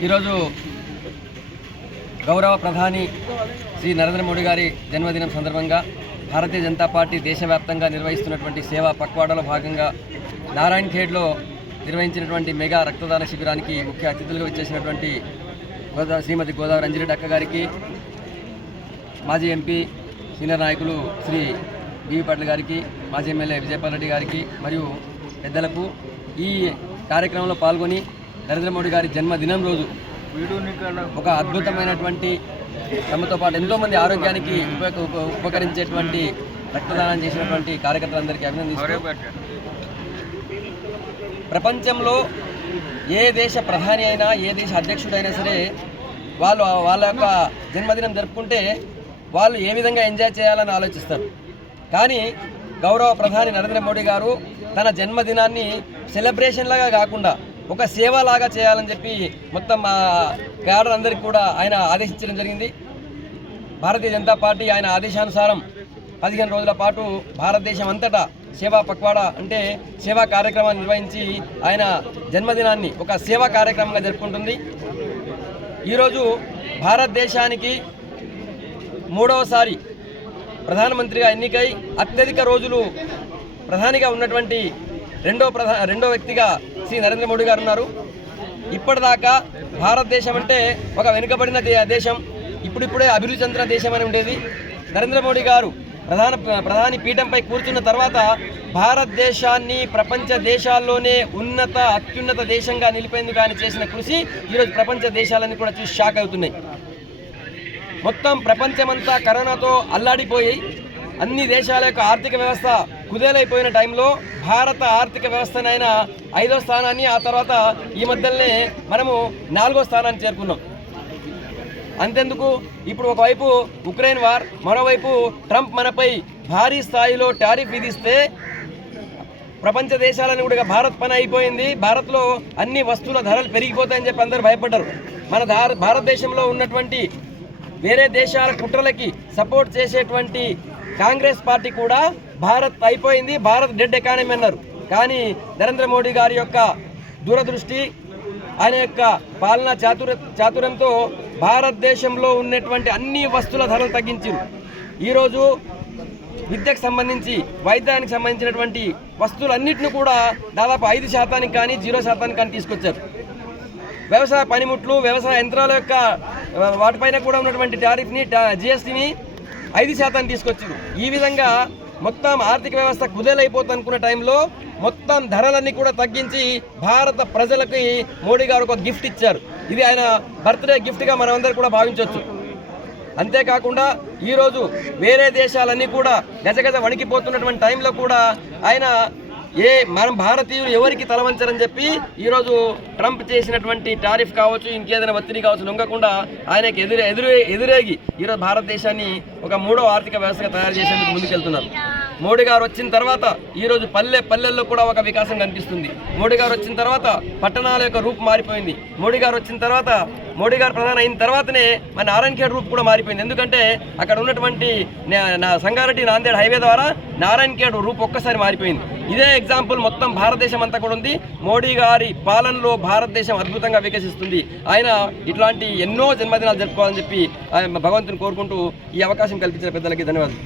ఈరోజు గౌరవ ప్రధాని శ్రీ నరేంద్ర మోడీ గారి జన్మదినం సందర్భంగా భారతీయ జనతా పార్టీ దేశవ్యాప్తంగా నిర్వహిస్తున్నటువంటి సేవా పక్వాడలో భాగంగా నారాయణ్ ఖేడ్లో నిర్వహించినటువంటి మెగా రక్తదాన శిబిరానికి ముఖ్య అతిథులుగా వచ్చేసినటువంటి గోదావరి శ్రీమతి గోదావరి అంజిరెడ్డి అక్క గారికి మాజీ ఎంపీ సీనియర్ నాయకులు శ్రీ బివి పాటిల్ గారికి మాజీ ఎమ్మెల్యే విజయపాల్ రెడ్డి గారికి మరియు పెద్దలకు ఈ కార్యక్రమంలో పాల్గొని నరేంద్ర మోడీ గారి జన్మదినం రోజు ఒక అద్భుతమైనటువంటి తమతో పాటు ఎంతోమంది ఆరోగ్యానికి ఉపయోగ ఉప- ఉపకరించేటువంటి రక్తదానం చేసినటువంటి కార్యకర్తలందరికీ అభినందిస్తూ ప్రపంచంలో ఏ దేశ ప్రధాని అయినా ఏ దేశ అధ్యక్షుడైనా సరే వాళ్ళు వాళ్ళ యొక్క జన్మదినం జరుపుకుంటే వాళ్ళు ఏ విధంగా ఎంజాయ్ చేయాలని ఆలోచిస్తారు. కానీ గౌరవ ప్రధాని నరేంద్ర మోడీ గారు తన జన్మదినాన్ని సెలబ్రేషన్లాగా కాకుండా ఒక సేవలాగా చేయాలని చెప్పి మొత్తం మా క్యాడర్ అందరికీ కూడా ఆయన ఆదేశించడం జరిగింది. భారతీయ జనతా పార్టీ ఆయన ఆదేశానుసారం పదిహేను రోజుల పాటు భారతదేశం అంతటా సేవా పక్వాడా అంటే సేవా కార్యక్రమాన్ని నిర్వహించి ఆయన జన్మదినాన్ని ఒక సేవా కార్యక్రమంగా జరుపుకుంటుంది. ఈరోజు భారతదేశానికి మూడవసారి ప్రధానమంత్రిగా ఎన్నికై అత్యధిక రోజులు ప్రధానిగా ఉన్నటువంటి రెండో ప్రధా రెండో వ్యక్తిగా శ్రీ నరేంద్ర మోడీ గారు ఉన్నారు. ఇప్పటిదాకా భారతదేశం అంటే ఒక వెనుకబడిన దే- దేశం. ఇప్పుడిప్పుడే అభివృద్ధి చెందిన దేశం అని ఉండేది. నరేంద్ర మోడీ గారు ప్రధాన ప్రధాని పీఠంపై కూర్చున్న తర్వాత భారతదేశాన్ని ప్రపంచ దేశాల్లోనే ఉన్నత అత్యున్నత దేశంగా నిలిపేందుకు ఆయన చేసిన కృషి ఈరోజు ప్రపంచ దేశాలన్నీ కూడా చూసి షాక్ అవుతున్నాయి. మొత్తం ప్రపంచమంతా కరోనాతో అల్లాడిపోయి అన్ని దేశాల యొక్క ఆర్థిక వ్యవస్థ కుదేలైపోయిన టైంలో భారత ఆర్థిక వ్యవస్థనైనా ఐదో స్థానాన్ని ఆ తర్వాత ఈ మధ్యలోనే మనము నాలుగో స్థానాన్ని చేరుకున్నాం. అంతెందుకు? ఇప్పుడు ఒకవైపు ఉక్రెయిన్ వార్ మరోవైపు ట్రంప్ మనపై భారీ స్థాయిలో టారిఫ్ విధిస్తే ప్రపంచ దేశాలను కూడా భారత్ పని అయిపోయింది. భారత్లో అన్ని వస్తువుల ధరలు పెరిగిపోతాయని చెప్పి అందరూ భయపడ్డారు. మన భారతదేశంలో ఉన్నటువంటి వేరే దేశాల కుట్రలకి సపోర్ట్ చేసేటువంటి కాంగ్రెస్ పార్టీ కూడా భారత్ అయిపోయింది భారత్ డెడ్ ఎకానమీ అన్నారు. కానీ నరేంద్ర మోడీ గారి యొక్క దూరదృష్టి ఆయన యొక్క పాలనా చాతుర చాతుర్యంతో భారతదేశంలో ఉన్నటువంటి అన్ని వస్తువుల ధరలు తగ్గించారు. ఈరోజు విద్యకు సంబంధించి వైద్యానికి సంబంధించినటువంటి వస్తువులన్నింటిని కూడా దాదాపు ఐదు శాతానికి కానీ జీరో శాతానికి కానీ తీసుకొచ్చారు. వ్యవసాయ పనిముట్లు వ్యవసాయ యంత్రాల యొక్క వాటిపైన కూడా ఉన్నటువంటి టారిఫ్ని జిఎస్టీని ఐదు శాతాన్ని తీసుకొచ్చారు ఈ విధంగా మొత్తం ఆర్థిక వ్యవస్థ కుదేలైపోతుంది అనుకున్న టైంలో మొత్తం ధరలన్నీ కూడా తగ్గించి భారత ప్రజలకి మోడీ గారు ఒక గిఫ్ట్ ఇచ్చారు. ఇది ఆయన బర్త్డే గిఫ్ట్గా మనమందరం కూడా భావించవచ్చు అంతేకాకుండా ఈరోజు వేరే దేశాలన్నీ కూడా గజగజ వణికిపోతున్నటువంటి టైంలో కూడా ఆయన ఏ మనం భారతీయులు ఎవరికి తలవంచరని చెప్పి ఈరోజు ట్రంప్ చేసినటువంటి టారిఫ్ కావచ్చు ఇంకేదైనా ఒత్తిడి కావచ్చు నొంగకుండా ఆయనకి ఎదురు ఎదురు ఎదురేగి ఈరోజు భారతదేశాన్ని ఒక మూడో ఆర్థిక వ్యవస్థగా తయారు చేసేందుకు ముందుకెళ్తున్నారు. మోడీ గారు వచ్చిన తర్వాత ఈరోజు పల్లె పల్లెల్లో కూడా ఒక వికాసం కనిపిస్తుంది. మోడీ గారు వచ్చిన తర్వాత పట్టణాల యొక్క రూపు మారిపోయింది. మోడీ గారు వచ్చిన తర్వాత మోడీ గారు ప్రధాన అయిన తర్వాతనే మన నారాయణఖేడ్ రూప్ కూడా మారిపోయింది. ఎందుకంటే అక్కడ ఉన్నటువంటి నా సంగారెడ్డి నాందేడ్ హైవే ద్వారా నారాయణఖేడ్ రూప్ ఒక్కసారి మారిపోయింది. ఇదే ఎగ్జాంపుల్ మొత్తం భారతదేశం అంతా కూడా ఉంది. మోడీ గారి పాలనలో భారతదేశం అద్భుతంగా వికసిస్తుంది. ఆయన ఇట్లాంటి ఎన్నో జన్మదినాలు జరుపుకోవాలని చెప్పి భగవంతుని కోరుకుంటూ ఈ అవకాశం కల్పించిన పెద్దలకి ధన్యవాదాలు.